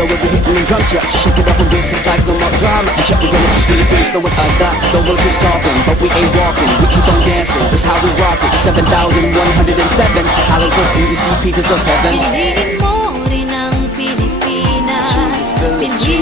Manila where we hitting the drums, yeah. So shake it up and bring some type, no more drama. You check, we're gonna choose Philippines, know what I got. The world keeps talking, but we ain't walking. We keep on dancing, that's how we rock it. 7,107 islands of beauty, see pieces of heaven. Piliin mo rin ang Pilipinas. Choose the Philippines.